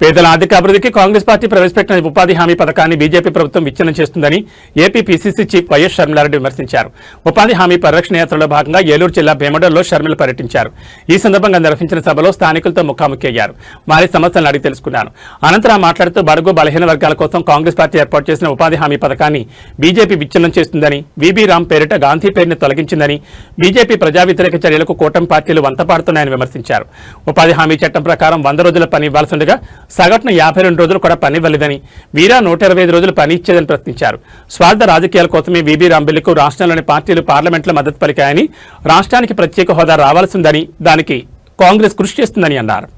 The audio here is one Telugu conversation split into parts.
పేదల ఆర్థిక అభివృద్ధికి కాంగ్రెస్ పార్టీ ప్రవేశపెట్టిన ఉపాధి హామీ పథకాన్ని బీజేపీ ప్రభుత్వం విచ్ఛిన్నం చేస్తుందని AP PCC chief YS Sharmila Reddy విమర్శించారు. ఉపాధి హామీ పరిరక్షణ యాత్రలో భాగంగా ఏలూరు జిల్లా భీమడోల్లో షర్మిల పర్యటించారు. ఈ సందర్భంగా నిర్వహించిన సభలో స్థానికులతో ముఖాముఖి అయ్యారు. వారి సమస్యలను అడిగి తెలుసుకున్నారు. అనంతరం మాట్లాడుతూ బడుగు బలహీన వర్గాల కోసం కాంగ్రెస్ పార్టీ ఏర్పాటు చేసిన ఉపాధి హామీ పథకాన్ని బీజేపీ విచ్ఛిన్నం చేస్తుందని, వీబీ రామ్ పేరిట గాంధీ పేరుని తొలగించిందని, బీజేపీ ప్రజా వ్యతిరేక చర్యలకు కూటమి పార్టీలు వంతపాడుతున్నాయని విమర్శించారు. ఉపాధి హామీ చట్టం ప్రకారం 100 రోజుల పని ఇవ్వాల్సిందిగా సగటున 52 రోజులు కూడా పని ఇవ్వలేదని, వీరా 125 రోజులు పని ఇచ్చేదని ప్రశ్నించారు. స్వార్థ రాజకీయాల కోసమే వీబీ రామ్ బిల్లుకు రాష్ట్రంలోని పార్టీలు పార్లమెంట్లో మద్దతు పలికాయని, రాష్ట్రానికి ప్రత్యేక హోదా రావాల్సిందని, దానికి కాంగ్రెస్ కృషి చేస్తుందని అన్నారు.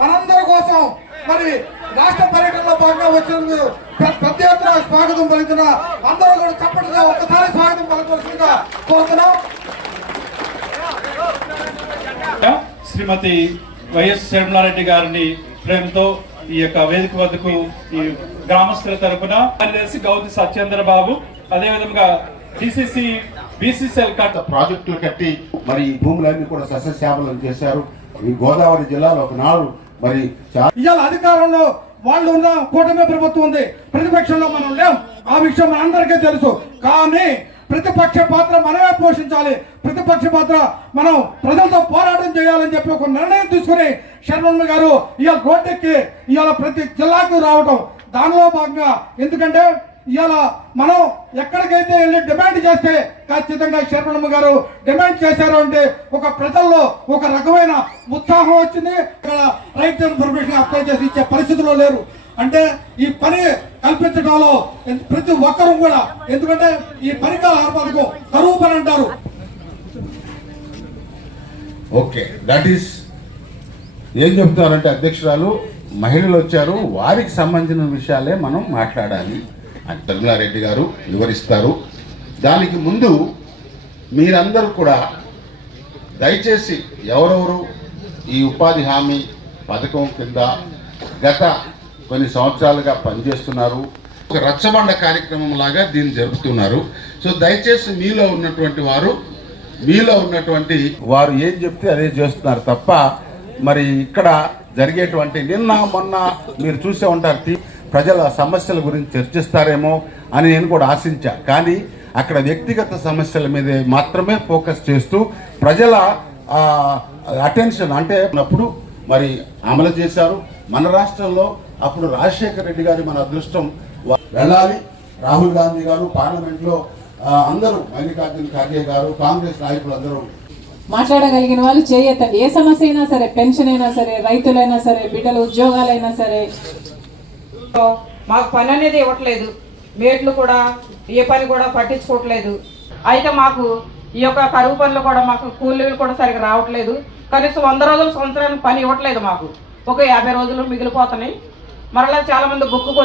మనందరి కోసం మరి రాష్ట్ర పర్యటనలో భాగంగా వచ్చినందుకు పెద్ద ఎత్తున స్వాగతం పలుకుతున్న అందరూ కూడా చప్పటిగా ఒక్కసారి స్వాగతం పలకవలసిందిగా కోరుతున్నాం. శ్రీమతి వైఎస్ షర్మిలారెడ్డి గారిని ప్రేమతో ఈ యొక్క వేదిక వద్దకు ఈ గ్రామస్తుల తరపున కార్యదర్శి గౌతి సత్యేంద్ర బాబు, అదేవిధంగా డిసిసి బీసీసీఎల్ ప్రాజెక్టులు కట్టి మరి ఈ భూములన్నీ కూడా సస్యశ్యామలం చేశారు. ఈ గోదావరి జిల్లాలో ఒకనాడు మరి ఇవాళ అధికారంలో వాళ్ళు ఉన్న కూటమి ప్రభుత్వం ఉంది, ప్రతిపక్షంలో మనం లేం. ఆ విషయం మనందరికీ తెలుసు. కానీ ప్రతిపక్ష పాత్ర మనమే పోషించాలి. ప్రతిపక్ష పాత్ర మనం ప్రజలతో పోరాటం చేయాలని చెప్పి ఒక నిర్ణయం తీసుకుని శర్మమ్మ గారు ఇవాళ రోడ్డెక్కి ఇవాళ ప్రతి జిల్లాకు రావడం దానిలో భాగంగా. ఎందుకంటే ఇవాళ మనం ఎక్కడికైతే వెళ్ళి డిమాండ్ చేస్తే ఖచ్చితంగా శర్మమ్మ గారు డిమాండ్ చేశారు అంటే ఒక ప్రజల్లో ఒక రకమైన ఉత్సాహం వచ్చింది. ఇక్కడ రైట్ టు ఇన్ఫర్మేషన్ అప్లై చేసి ఇచ్చే పరిస్థితిలో లేరు. అంటే ఈ పని కల్పించడంలో ప్రతి ఒక్కరూ కూడా, ఎందుకంటే ఈ పరికాల పథకం కరువు పని అంటారు. ఓకే, దట్ ఈస్ ఏం చెప్తున్నారంటే అధ్యక్షురాలు, మహిళలు వచ్చారు, వారికి సంబంధించిన విషయాలే మనం మాట్లాడాలి అని షర్మిలారెడ్డి గారు వివరిస్తారు. దానికి ముందు మీరందరూ కూడా దయచేసి ఎవరెవరు ఈ ఉపాధి హామీ పథకం కింద గత కొన్ని సంవత్సరాలుగా పనిచేస్తున్నారు, ఒక రచ్చబండ కార్యక్రమం లాగా దీన్ని జరుపుతున్నారు. సో దయచేసి మీలో ఉన్నటువంటి వారు ఏం చెప్తే అదే చేస్తున్నారు తప్ప మరి ఇక్కడ జరిగేటువంటి నిన్న మొన్న మీరు చూసే ఉంటారు, ప్రజల సమస్యల గురించి చర్చిస్తారేమో అని నేను కూడా ఆశించా. కానీ అక్కడ వ్యక్తిగత సమస్యల మీద మాత్రమే ఫోకస్ చేస్తూ ప్రజల అటెన్షన్ అంటే అప్పుడు మరి అమలు చేశారు. మన రాష్ట్రంలో అప్పుడు రాజశేఖర రెడ్డి గారి మన అదృష్టం వెళ్ళాలి. రాహుల్ గాంధీ గారు పార్లమెంట్లో అందరూ, మల్లికార్జున ఖార్గే గారు, కాంగ్రెస్ నాయకులు అందరూ మాట్లాడగలిగిన వాళ్ళు చేయొద్దండి. ఏ సమస్య అయినా సరే, పెన్షన్ అయినా సరే, రైతులైనా సరే, బిడ్డల ఉద్యోగాలైనా సరే. మాకు పని అనేది ఇవ్వట్లేదు, మేట్లు కూడా ఏ పని కూడా పట్టించుకోవట్లేదు. అయితే మాకు ఈ యొక్క కరువు పనులు కూడా మాకు కూలీలు కూడా సరిగ్గా రావట్లేదు. కనీసం 100 రోజుల సంవత్సరానికి పని ఇవ్వట్లేదు. మాకు ఒక 50 రోజులు మిగిలిపోతున్నాయి. మరలా చాలామంది బుక్కుకు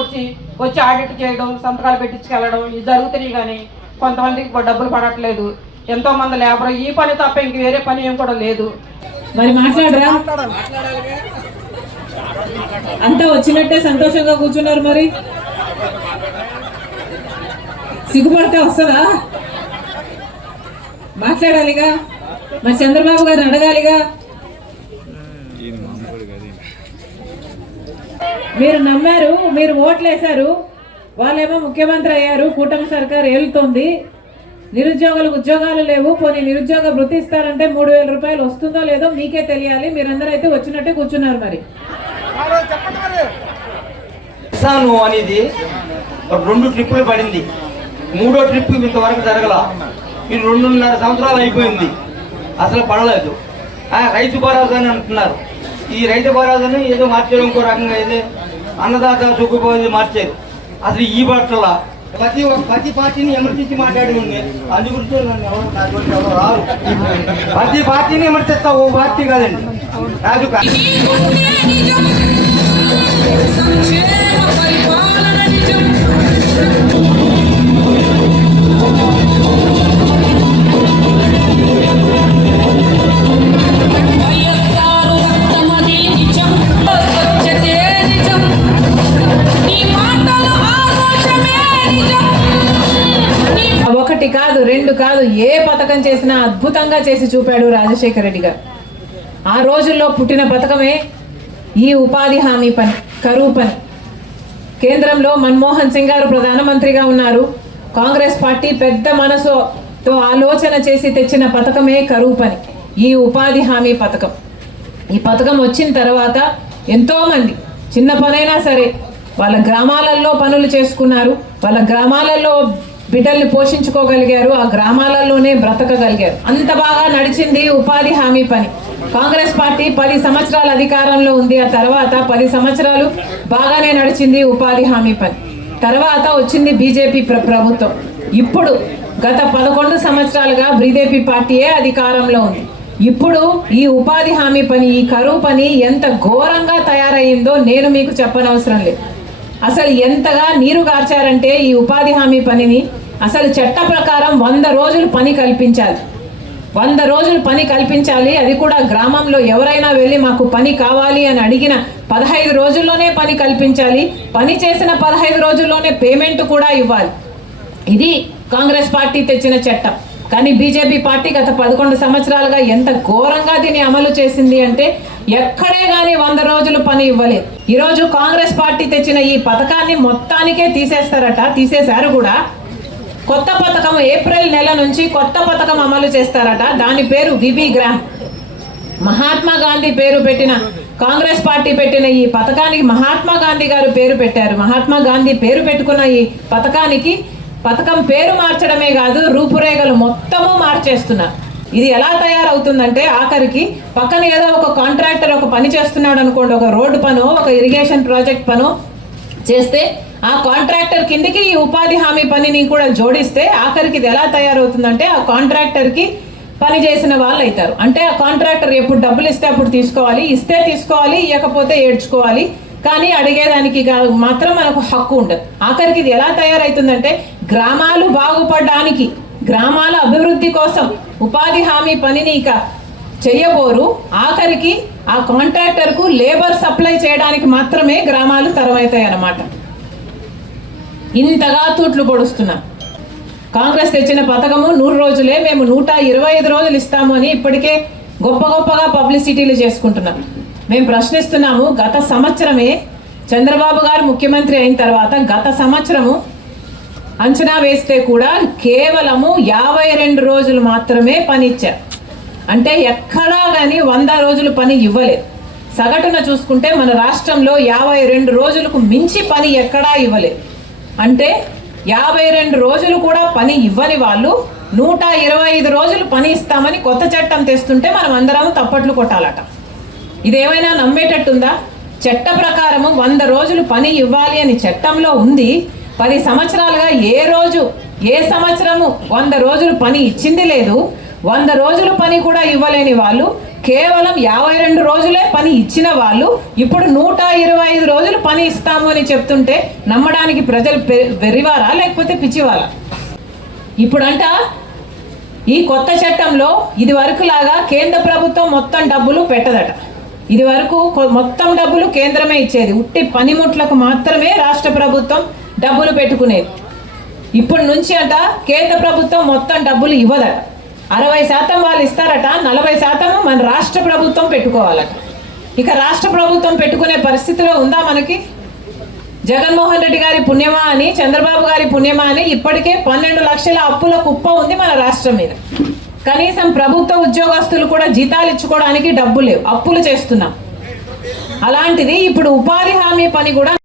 వచ్చి ఆడిట్ చేయడం, సంతకాలు పెట్టించుకెళ్ళడం ఇవి జరుగుతున్నాయి. కానీ కొంతమందికి డబ్బులు పడట్లేదు. ఎంతో మంది లేబర్ ఈ పని తప్ప ఇంక వేరే పని ఏం కూడా లేదు. మరి మాట్లాడరా, అంతా వచ్చినట్టే సంతోషంగా కూర్చున్నారు. మరి సిగ్గుపడితే వస్తుందా? మాట్లాడాలిగా. మరి చంద్రబాబు గారిని అడగాలిగా. మీరు నమ్మారు, మీరు ఓట్లు వేశారు, వాళ్ళేమో ముఖ్యమంత్రి అయ్యారు, కూటమి సర్కారు ఏలుతోంది. నిరుద్యోగులకు ఉద్యోగాలు లేవు, పోనీ నిరుద్యోగ వృత్తి ఇస్తారంటే 3000 రూపాయలు వస్తుందో లేదో మీకే తెలియాలి. మీరందరూ అయితే వచ్చినట్టే కూర్చున్నారు. మరి కిసాను అనేది 2 ట్రిప్పులు పడింది, 3వ ట్రిప్ ఇంతవరకు జరగల. ఇది 2.5 సంవత్సరాలు అయిపోయింది, అసలు పడలేదు. రైతు భరోసా అని అంటున్నారు. ఈ రైతు భరోసాని ఏదో మార్చారు, ఇంకో రకంగా ఏదో అన్నదాత సుఖపోయి మార్చారు. అసలు ఈ బట్టల ప్రతి పార్టీని ఎమర్జెన్సీ మాట్లాడి ఉంది. అందు గురించి ఎవరు రారు. ప్రతి పార్టీని ఎమర్జెన్సీ ఓ పార్టీ కాదండి. రాజు సంక్షేమ పరిపాలన నిజం. వైఎస్ఆర్ రక్తమది నిజం, స్వచ్ఛతే నిజం, నీ మాటలు ఆరోగ్యమే నిజం. ఒకటి కాదు, రెండు కాదు, ఏ పథకం చేసినా అద్భుతంగా చేసి చూపాడు రాజశేఖర రెడ్డి గారు. ఆ రోజుల్లో పుట్టిన పథకమే ఈ ఉపాధి హామీ పని, కరువు పని. కేంద్రంలో మన్మోహన్ సింగ్ గారు ప్రధానమంత్రిగా ఉన్నారు. కాంగ్రెస్ పార్టీ పెద్ద మనసుతో ఆలోచన చేసి తెచ్చిన పథకమే కరువు పని, ఈ ఉపాధి హామీ పథకం. ఈ పథకం వచ్చిన తర్వాత ఎంతోమంది చిన్న పనైనా సరే వాళ్ళ గ్రామాలలో పనులు చేసుకున్నారు, వాళ్ళ గ్రామాలలో బిడ్డల్ని పోషించుకోగలిగారు, ఆ గ్రామాలలోనే బ్రతకగలిగారు. అంత బాగా నడిచింది ఉపాధి హామీ పని. కాంగ్రెస్ పార్టీ 10 సంవత్సరాల అధికారంలో ఉంది. ఆ తర్వాత 10 సంవత్సరాలు బాగానే నడిచింది ఉపాధి హామీ పని. తర్వాత వచ్చింది బీజేపీ ప్రభుత్వం. ఇప్పుడు గత 11 సంవత్సరాలుగా బీజేపీ పార్టీయే అధికారంలో ఉంది. ఇప్పుడు ఈ ఉపాధి హామీ పని, ఈ కరువు పని ఎంత ఘోరంగా తయారయ్యిందో నేను మీకు చెప్పనవసరం లేదు. అసలు ఎంతగా నీరు గార్చారంటే ఈ ఉపాధి హామీ పనిని అసలు చట్ట ప్రకారం 100 రోజులు పని కల్పించాలి. 100 రోజులు పని కల్పించాలి. అది కూడా గ్రామంలో ఎవరైనా వెళ్ళి మాకు పని కావాలి అని అడిగిన 15 రోజుల్లోనే పని కల్పించాలి. పని చేసిన 15 రోజుల్లోనే పేమెంట్ కూడా ఇవ్వాలి. ఇది కాంగ్రెస్ పార్టీ తెచ్చిన చట్టం. కానీ బీజేపీ పార్టీ గత 11 సంవత్సరాలుగా ఎంత ఘోరంగా దీన్ని అమలు చేసింది అంటే ఎక్కడే కానీ 100 రోజులు పని ఇవ్వలేదు. ఈరోజు కాంగ్రెస్ పార్టీ తెచ్చిన ఈ పథకాన్ని మొత్తానికే తీసేస్తారట, తీసేశారు కూడా. కొత్త పథకం ఏప్రిల్ నెల నుంచి కొత్త పథకం అమలు చేస్తారట. దాని పేరు విబి గ్రామ్. మహాత్మా గాంధీ పేరు పెట్టిన, కాంగ్రెస్ పార్టీ పెట్టిన ఈ పథకానికి మహాత్మా గాంధీ గారు పేరు పెట్టారు. మహాత్మా గాంధీ పేరు పెట్టుకున్న ఈ పథకానికి పథకం పేరు మార్చడమే కాదు, రూపురేఖలు మొత్తము మార్చేస్తున్నారు. ఇది ఎలా తయారవుతుందంటే ఆఖరికి పక్కన ఏదో ఒక కాంట్రాక్టర్ ఒక పని చేస్తున్నాడు అనుకోండి, ఒక రోడ్డు పనో ఒక ఇరిగేషన్ ప్రాజెక్ట్ పనో చేస్తే ఆ కాంట్రాక్టర్ కిందికి ఈ ఉపాధి హామీ పనిని కూడా జోడిస్తే ఆఖరికి ఇది ఎలా తయారవుతుందంటే ఆ కాంట్రాక్టర్కి పని చేసిన వాళ్ళు అవుతారు. అంటే ఆ కాంట్రాక్టర్ ఎప్పుడు డబ్బులు ఇస్తే అప్పుడు తీసుకోవాలి, ఇస్తే తీసుకోవాలి, ఇవ్వకపోతే ఏడ్చుకోవాలి. కానీ అడిగేదానికి మాత్రం మనకు హక్కు ఉండదు. ఆఖరికి ఇది ఎలా తయారవుతుందంటే గ్రామాలు బాగుపడడానికి, గ్రామాల అభివృద్ధి కోసం ఉపాధి హామీ పనిని ఇక చెయ్యబోరు. ఆఖరికి ఆ కాంట్రాక్టర్కు లేబర్ సప్లై చేయడానికి మాత్రమే గ్రామాలు తరమవుతాయి అన్నమాట. ఇంతగా తూట్లు పొడుస్తున్నాం. కాంగ్రెస్ తెచ్చిన పథకము 100 రోజులే, మేము 125 రోజులు ఇస్తాము అని ఇప్పటికే గొప్పగా పబ్లిసిటీలు చేసుకుంటున్నాం. మేము ప్రశ్నిస్తున్నాము, గత సంవత్సరమే చంద్రబాబు గారు ముఖ్యమంత్రి అయిన తర్వాత గత సంవత్సరము అంచనా వేస్తే కూడా కేవలము 52 రోజులు మాత్రమే పని ఇచ్చారు. అంటే ఎక్కడా కానీ 100 రోజులు పని ఇవ్వలేదు. సగటున చూసుకుంటే మన రాష్ట్రంలో 52 రోజులకు మించి పని ఎక్కడా ఇవ్వలేదు. అంటే 52 రోజులు కూడా పని ఇవ్వని వాళ్ళు 125 రోజులు పని ఇస్తామని కొత్త చట్టం తెస్తుంటే మనం అందరం తప్పట్లు కొట్టాలట. ఇదేమైనా నమ్మేటట్టుందా? చట్ట ప్రకారము 100 రోజులు పని ఇవ్వాలి అని చట్టంలో ఉంది. 10 సంవత్సరాలుగా ఏ సంవత్సరము 100 రోజులు పని ఇచ్చింది లేదు. 100 రోజులు పని కూడా ఇవ్వలేని వాళ్ళు, కేవలం 52 రోజులే పని ఇచ్చిన వాళ్ళు ఇప్పుడు 125 రోజులు పని ఇస్తాము అని చెప్తుంటే నమ్మడానికి ప్రజలు వెర్రివారా లేకపోతే పిచ్చివారా? ఇప్పుడంట ఈ కొత్త చట్టంలో ఇది వరకు లాగా కేంద్ర ప్రభుత్వం మొత్తం డబ్బులు పెట్టదట. ఇది వరకు మొత్తం డబ్బులు కేంద్రమే ఇచ్చేది, ఉట్టి పనిముట్లకు మాత్రమే రాష్ట్ర ప్రభుత్వం డబ్బులు పెట్టుకునేది. ఇప్పటి నుంచి అంట కేంద్ర ప్రభుత్వం మొత్తం డబ్బులు ఇవ్వదట. 60% వాళ్ళు ఇస్తారట, 40% మన రాష్ట్ర ప్రభుత్వం పెట్టుకోవాలట. ఇక రాష్ట్ర ప్రభుత్వం పెట్టుకునే పరిస్థితిలో ఉందా మనకి? జగన్మోహన్ రెడ్డి గారి పుణ్యమా అని, చంద్రబాబు గారి పుణ్యమా అని ఇప్పటికే 12 లక్షల అప్పుల కుప్ప ఉంది మన రాష్ట్రం మీద. కనీసం ప్రభుత్వ ఉద్యోగస్తులు కూడా జీతాలు ఇచ్చుకోవడానికి డబ్బు లేవు, అప్పులు చేస్తున్నాం. అలాంటిది ఇప్పుడు ఉపాధి హామీ పని కూడా